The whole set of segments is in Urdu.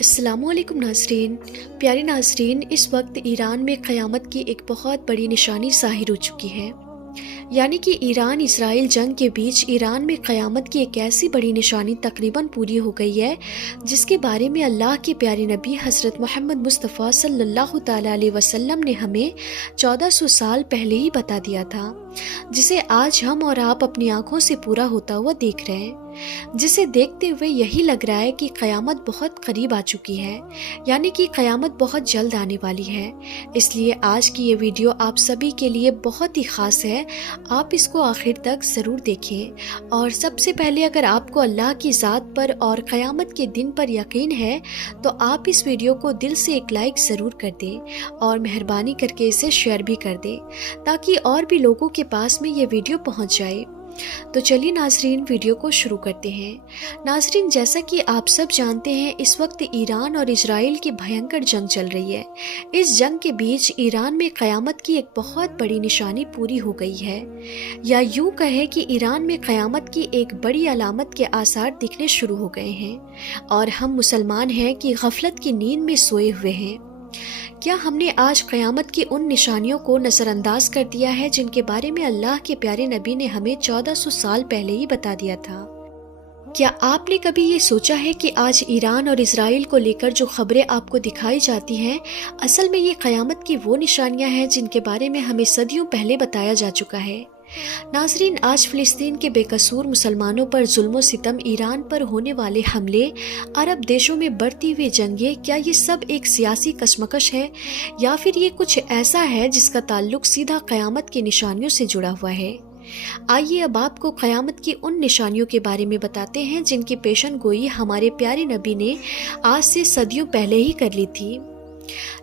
السلام علیکم ناظرین، پیارے ناظرین، اس وقت ایران میں قیامت کی ایک بہت بڑی نشانی ظاہر ہو چکی ہے، یعنی کہ ایران اسرائیل جنگ کے بیچ ایران میں قیامت کی ایک ایسی بڑی نشانی تقریباً پوری ہو گئی ہے جس کے بارے میں اللہ کے پیارے نبی حضرت محمد مصطفیٰ صلی اللہ تعالیٰ علیہ وسلم نے ہمیں 1400 سال پہلے ہی بتا دیا تھا، جسے آج ہم اور آپ اپنی آنکھوں سے پورا ہوتا ہوا دیکھ رہے ہیں، جسے دیکھتے ہوئے یہی لگ رہا ہے کہ قیامت بہت قریب آ چکی ہے، یعنی کہ قیامت بہت جلد آنے والی ہے۔ اس لیے آج کی یہ ویڈیو آپ سبھی کے لیے بہت ہی خاص ہے، آپ اس کو آخر تک ضرور دیکھیں۔ اور سب سے پہلے اگر آپ کو اللہ کی ذات پر اور قیامت کے دن پر یقین ہے تو آپ اس ویڈیو کو دل سے ایک لائک ضرور کر دیں اور مہربانی کر کے اسے شیئر بھی کر دیں تاکہ اور بھی لوگوں کے پاس میں یہ ویڈیو پہنچ جائے۔ تو چلیے ناظرین، ویڈیو کو شروع کرتے ہیں۔ ناظرین، جیسا کہ آپ سب جانتے ہیں، اس وقت ایران اور اسرائیل کی بھینکر جنگ چل رہی ہے۔ اس جنگ کے بیچ ایران میں قیامت کی ایک بہت بڑی نشانی پوری ہو گئی ہے، یا یوں کہے کہ ایران میں قیامت کی ایک بڑی علامت کے آثار دکھنے شروع ہو گئے ہیں، اور ہم مسلمان ہیں کہ غفلت کی نیند میں سوئے ہوئے ہیں۔ کیا ہم نے آج قیامت کی ان نشانیوں کو نظر انداز کر دیا ہے جن کے بارے میں اللہ کے پیارے نبی نے ہمیں 1400 سال پہلے ہی بتا دیا تھا؟ کیا آپ نے کبھی یہ سوچا ہے کہ آج ایران اور اسرائیل کو لے کر جو خبریں آپ کو دکھائی جاتی ہیں، اصل میں یہ قیامت کی وہ نشانیاں ہیں جن کے بارے میں ہمیں صدیوں پہلے بتایا جا چکا ہے؟ ناظرین، آج فلسطین کے بے قصور مسلمانوں پر ظلم و ستم، ایران پر ہونے والے حملے، عرب دیشوں میں بڑھتی ہوئی جنگیں، کیا یہ سب ایک سیاسی کشمکش ہے یا پھر یہ کچھ ایسا ہے جس کا تعلق سیدھا قیامت کی نشانیوں سے جڑا ہوا ہے؟ آئیے اب آپ کو قیامت کی ان نشانیوں کے بارے میں بتاتے ہیں جن کی پیشن گوئی ہمارے پیارے نبی نے آج سے صدیوں پہلے ہی کر لی تھی۔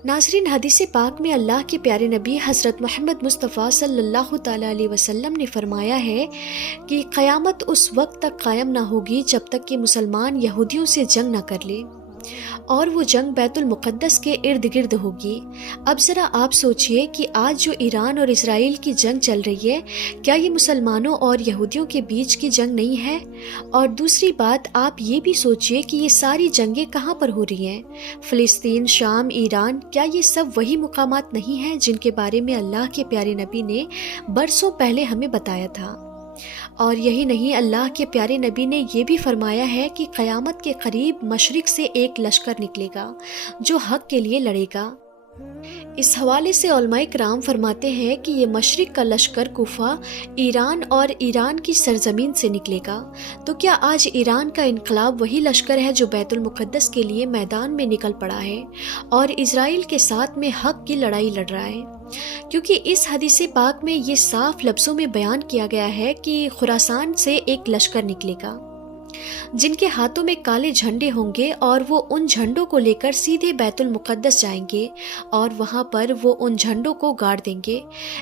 ناظرین، حدیث پاک میں اللہ کے پیارے نبی حضرت محمد مصطفیٰ صلی اللہ تعالیٰ علیہ وسلم نے فرمایا ہے کہ قیامت اس وقت تک قائم نہ ہوگی جب تک کہ مسلمان یہودیوں سے جنگ نہ کر لے، اور وہ جنگ بیت المقدس کے ارد گرد ہوگی۔ اب ذرا آپ سوچئے کہ آج جو ایران اور اسرائیل کی جنگ چل رہی ہے، کیا یہ مسلمانوں اور یہودیوں کے بیچ کی جنگ نہیں ہے؟ اور دوسری بات، آپ یہ بھی سوچئے کہ یہ ساری جنگیں کہاں پر ہو رہی ہیں؟ فلسطین، شام، ایران، کیا یہ سب وہی مقامات نہیں ہیں جن کے بارے میں اللہ کے پیارے نبی نے برسوں پہلے ہمیں بتایا تھا؟ اور یہی نہیں، اللہ کے پیارے نبی نے یہ بھی فرمایا ہے کہ قیامت کے قریب مشرق سے ایک لشکر نکلے گا جو حق کے لیے لڑے گا۔ اس حوالے سے علماء کرام فرماتے ہیں کہ یہ مشرق کا لشکر کوفہ، ایران اور ایران کی سرزمین سے نکلے گا۔ تو کیا آج ایران کا انقلاب وہی لشکر ہے جو بیت المقدس کے لیے میدان میں نکل پڑا ہے اور اسرائیل کے ساتھ میں حق کی لڑائی لڑ رہا ہے؟ کیونکہ اس حدیث پاک میں یہ صاف لفظوں میں بیان کیا گیا ہے کہ خراسان سے ایک لشکر نکلے گا جن کے ہاتھوں میں کالے جھنڈے ہوں گے، اور وہ ان جھنڈوں کو لے کر سیدھے بیت المقدس جائیں گے اور وہاں پر وہ ان جھنڈوں کو گاڑ دیں گے۔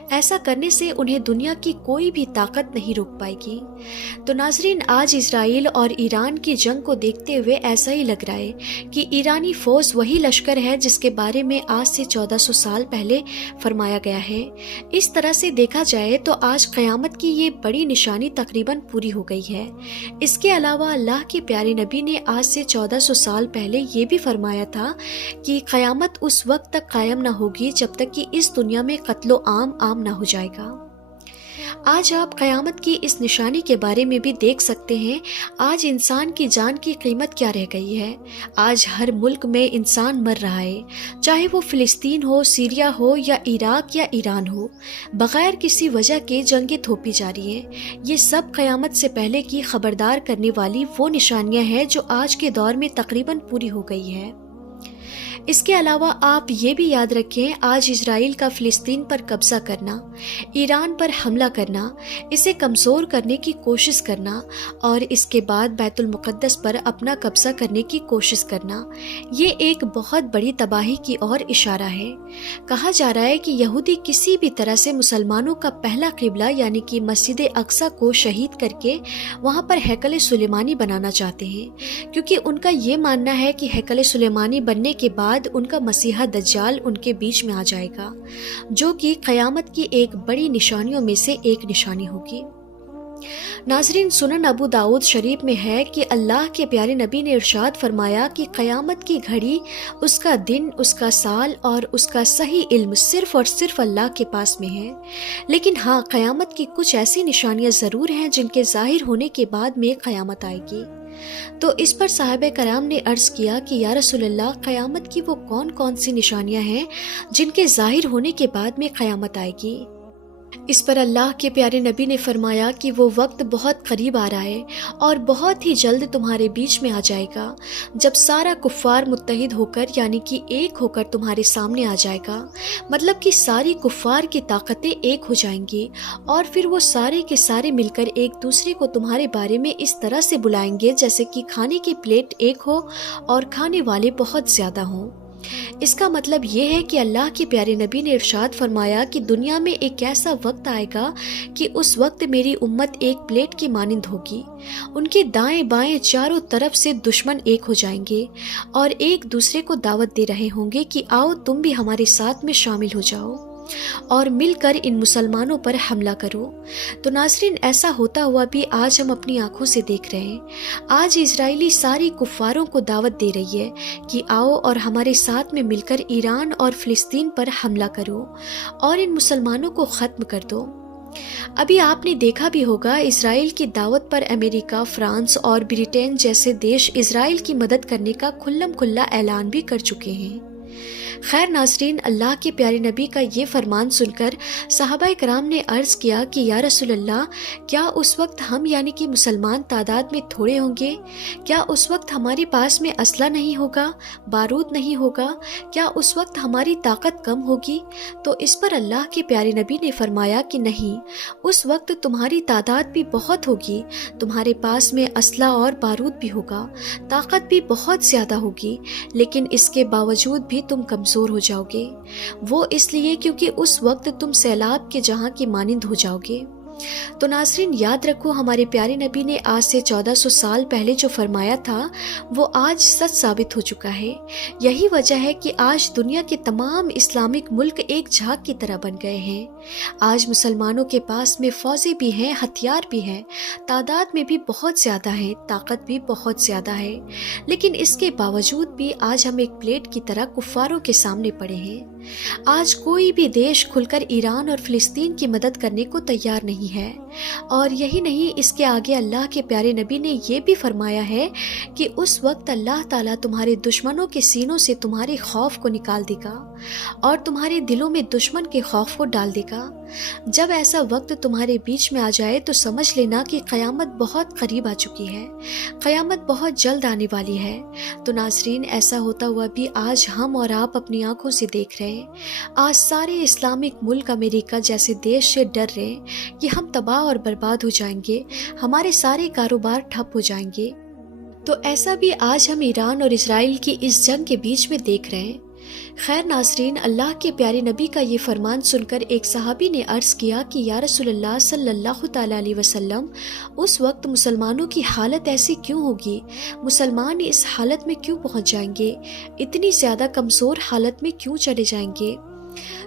ایسا کرنے سے انہیں دنیا کی کوئی بھی طاقت نہیں روک پائے گی۔ تو ناظرین، آج اسرائیل اور ایران کی جنگ کو دیکھتے ہوئے ایسا ہی لگ رہا ہے کہ ایرانی فوج وہی لشکر ہے جس کے بارے میں آج سے 1400 سال پہلے فرمایا گیا ہے۔ اس طرح سے دیکھا جائے تو آج قیامت کی یہ بڑی نشانی تقریباً پوری ہو گئی ہے۔ اس کے علاوہ اللہ کے پیارے نبی نے آج سے 1400 سال پہلے یہ بھی فرمایا تھا کہ قیامت اس وقت تک قائم نہ ہوگی جب تک کہ اس دنیا میں قتل و عام نہ ہو جائے گا۔ آج آپ قیامت کی اس نشانی کے بارے میں بھی دیکھ سکتے ہیں۔ آج انسان کی جان کی قیمت کیا رہ گئی ہے؟ آج ہر ملک میں انسان مر رہا ہے، چاہے وہ فلسطین ہو، سیریا ہو یا عراق یا ایران ہو، بغیر کسی وجہ کے جنگیں تھوپی جا رہی ہیں۔ یہ سب قیامت سے پہلے کی خبردار کرنے والی وہ نشانیاں ہیں جو آج کے دور میں تقریباً پوری ہو گئی ہے۔ اس کے علاوہ آپ یہ بھی یاد رکھیں، آج اسرائیل کا فلسطین پر قبضہ کرنا، ایران پر حملہ کرنا، اسے کمزور کرنے کی کوشش کرنا اور اس کے بعد بیت المقدس پر اپنا قبضہ کرنے کی کوشش کرنا، یہ ایک بہت بڑی تباہی کی اور اشارہ ہے۔ کہا جا رہا ہے کہ یہودی کسی بھی طرح سے مسلمانوں کا پہلا قبلہ یعنی کہ مسجد اقصی کو شہید کر کے وہاں پر ہیکل سلیمانی بنانا چاہتے ہیں، کیونکہ ان کا یہ ماننا ہے کہ ہیکل سلیمانی بننے کے بعد ان کا مسیحا دجال ان کے بیچ میں آ جائے گا، جو کہ قیامت کی ایک بڑی نشانیوں میں سے ایک نشانی ہوگی۔ ناظرین، سنن ابو داؤد شریف میں ہے کہ اللہ کے پیارے نبی نے ارشاد فرمایا کہ قیامت کی گھڑی، اس کا دن، اس کا سال اور اس کا صحیح علم صرف اور صرف اللہ کے پاس میں ہے، لیکن ہاں، قیامت کی کچھ ایسی نشانیاں ضرور ہیں جن کے ظاہر ہونے کے بعد میں قیامت آئے گی۔ تو اس پر صحابہ کرام نے عرض کیا کہ یا رسول اللہ، قیامت کی وہ کون کون سی نشانیاں ہیں جن کے ظاہر ہونے کے بعد میں قیامت آئے گی؟ اس پر اللہ کے پیارے نبی نے فرمایا کہ وہ وقت بہت قریب آ رہا ہے اور بہت ہی جلد تمہارے بیچ میں آ جائے گا، جب سارا کفار متحد ہو کر، یعنی کہ ایک ہو کر تمہارے سامنے آ جائے گا، مطلب کہ ساری کفار کی طاقتیں ایک ہو جائیں گی، اور پھر وہ سارے کے سارے مل کر ایک دوسرے کو تمہارے بارے میں اس طرح سے بلائیں گے جیسے کہ کھانے کی پلیٹ ایک ہو اور کھانے والے بہت زیادہ ہوں۔ اس کا مطلب یہ ہے کہ اللہ کے پیارے نبی نے ارشاد فرمایا کہ دنیا میں ایک ایسا وقت آئے گا کہ اس وقت میری امت ایک پلیٹ کی مانند ہوگی، ان کے دائیں بائیں چاروں طرف سے دشمن ایک ہو جائیں گے اور ایک دوسرے کو دعوت دے رہے ہوں گے کہ آؤ تم بھی ہمارے ساتھ میں شامل ہو جاؤ اور مل کر ان مسلمانوں پر حملہ کرو۔ تو ناظرین، ایسا ہوتا ہوا بھی آج ہم اپنی آنکھوں سے دیکھ رہے ہیں۔ آج اسرائیلی ساری کفاروں کو دعوت دے رہی ہے کہ آؤ اور ہمارے ساتھ میں مل کر ایران اور فلسطین پر حملہ کرو اور ان مسلمانوں کو ختم کر دو۔ ابھی آپ نے دیکھا بھی ہوگا، اسرائیل کی دعوت پر امریکہ، فرانس اور برٹین جیسے دیش اسرائیل کی مدد کرنے کا کھلم کھلا اعلان بھی کر چکے ہیں۔ خیر ناظرین، اللہ کے پیارے نبی کا یہ فرمان سن کر صحابہ کرام نے عرض کیا کہ یا رسول اللہ، کیا اس وقت ہم یعنی کہ مسلمان تعداد میں تھوڑے ہوں گے؟ کیا اس وقت ہمارے پاس میں اسلحہ نہیں ہوگا، بارود نہیں ہوگا؟ کیا اس وقت ہماری طاقت کم ہوگی؟ تو اس پر اللہ کے پیارے نبی نے فرمایا کہ نہیں، اس وقت تمہاری تعداد بھی بہت ہوگی، تمہارے پاس میں اسلحہ اور بارود بھی ہوگا، طاقت بھی بہت زیادہ ہوگی، لیکن اس کے باوجود بھی تم کمزور ہو جاؤ گے۔ وہ اس لیے کیونکہ اس وقت تم سیلاب کے جہاں کی مانند ہو جاؤ گے۔ تو ناظرین، یاد رکھو، ہمارے پیارے نبی نے آج سے 1400 سال پہلے جو فرمایا تھا وہ آج سچ ثابت ہو چکا ہے۔ یہی وجہ ہے کہ آج دنیا کے تمام اسلامک ملک ایک جھاگ کی طرح بن گئے ہیں۔ آج مسلمانوں کے پاس میں فوجیں بھی ہیں، ہتھیار بھی ہیں، تعداد میں بھی بہت زیادہ ہے، طاقت بھی بہت زیادہ ہے، لیکن اس کے باوجود بھی آج ہم ایک پلیٹ کی طرح کفاروں کے سامنے پڑے ہیں۔ آج کوئی بھی دیش کھل کر ایران اور فلسطین کی مدد کرنے کو تیار نہیں ہے، اور یہی نہیں، اس کے آگے اللہ کے پیارے نبی نے یہ بھی فرمایا ہے کہ اس وقت اللہ تعالیٰ تمہارے دشمنوں کے سینوں سے تمہارے خوف کو نکال دے گا اور تمہارے دلوں میں دشمن کے خوف کو ڈال دے گا۔ جب ایسا وقت تمہارے بیچ میں آ جائے تو سمجھ لینا کہ قیامت بہت قریب آ چکی ہے، قیامت بہت جلد آنے والی ہے۔ تو ناظرین، ایسا ہوتا ہوا بھی آج ہم اور آپ اپنی آنکھوں سے دیکھ رہے ہیں۔ آج سارے اسلامک ملک امریکہ جیسے دیش سے ڈر رہے ہیں کہ ہم تباہ اور برباد ہو جائیں گے، ہمارے سارے کاروبار ٹھپ ہو جائیں گے۔ تو ایسا بھی آج ہم ایران اور اسرائیل کی اس جنگ کے بیچ میں دیکھ رہے ہیں۔ خیر ناظرین، اللہ کے پیارے نبی کا یہ فرمان سن کر ایک صحابی نے عرض کیا کہ یا رسول اللہ صلی اللہ تعالیٰ علیہ وسلم، اس وقت مسلمانوں کی حالت ایسی کیوں ہوگی؟ مسلمان اس حالت میں کیوں پہنچ جائیں گے؟ اتنی زیادہ کمزور حالت میں کیوں چلے جائیں گے؟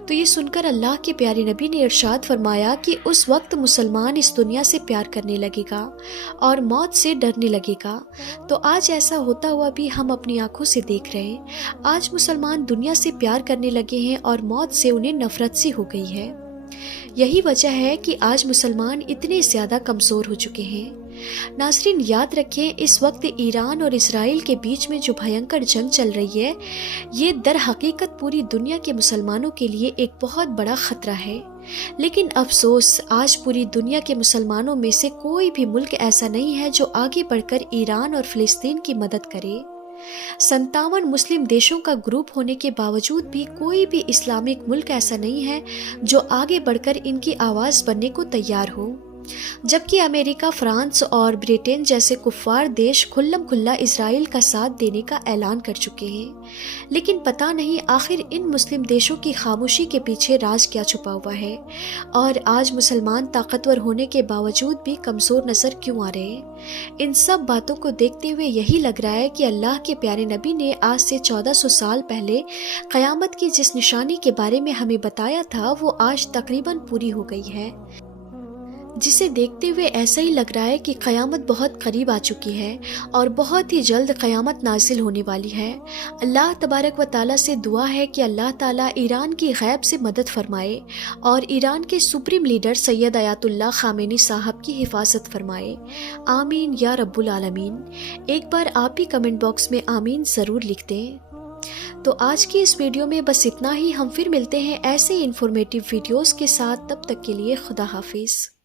تو یہ سن کر اللہ کے پیارے نبی نے ارشاد فرمایا کہ اس وقت مسلمان اس دنیا سے پیار کرنے لگے گا اور موت سے ڈرنے لگے گا۔ تو آج ایسا ہوتا ہوا بھی ہم اپنی آنکھوں سے دیکھ رہے ہیں۔ آج مسلمان دنیا سے پیار کرنے لگے ہیں اور موت سے انہیں نفرت سی ہو گئی ہے۔ یہی وجہ ہے کہ آج مسلمان اتنے زیادہ کمزور ہو چکے ہیں۔ ناظرین، یاد رکھیں، اس وقت ایران اور اسرائیل کے بیچ میں جو بھینکر جنگ چل رہی ہے، یہ در حقیقت پوری دنیا کے مسلمانوں کے لیے ایک بہت بڑا خطرہ ہے۔ لیکن افسوس، آج پوری دنیا کے مسلمانوں میں سے کوئی بھی ملک ایسا نہیں ہے جو آگے بڑھ کر ایران اور فلسطین کی مدد کرے۔ 57 مسلم دیشوں کا گروپ ہونے کے باوجود بھی کوئی بھی اسلامک ملک ایسا نہیں ہے جو آگے بڑھ کر ان کی آواز بننے کو تیار ہو، جبکہ امریکہ، فرانس اور برٹین جیسے کفار دیش کھلم کھلا اسرائیل کا ساتھ دینے کا اعلان کر چکے ہیں۔ لیکن پتہ نہیں آخر ان مسلم دیشوں کی خاموشی کے پیچھے راز کیا چھپا ہوا ہے، اور آج مسلمان طاقتور ہونے کے باوجود بھی کمزور نظر کیوں آ رہے ہیں؟ ان سب باتوں کو دیکھتے ہوئے یہی لگ رہا ہے کہ اللہ کے پیارے نبی نے آج سے 1400 سال پہلے قیامت کی جس نشانی کے بارے میں ہمیں بتایا تھا وہ آج تقریباً پوری ہو گئی ہے۔ جسے دیکھتے ہوئے ایسا ہی لگ رہا ہے کہ قیامت بہت قریب آ چکی ہے اور بہت ہی جلد قیامت نازل ہونے والی ہے۔ اللہ تبارک و تعالیٰ سے دعا ہے کہ اللہ تعالیٰ ایران کی غیب سے مدد فرمائے اور ایران کے سپریم لیڈر سید آیت اللہ خامنئی صاحب کی حفاظت فرمائے۔ آمین یا رب العالمین۔ ایک بار آپ بھی کمنٹ باکس میں آمین ضرور لکھ دیں۔ تو آج کی اس ویڈیو میں بس اتنا ہی، ہم پھر ملتے ہیں ایسے انفارمیٹیو ویڈیوز کے ساتھ، تب تک کے لیے خدا حافظ۔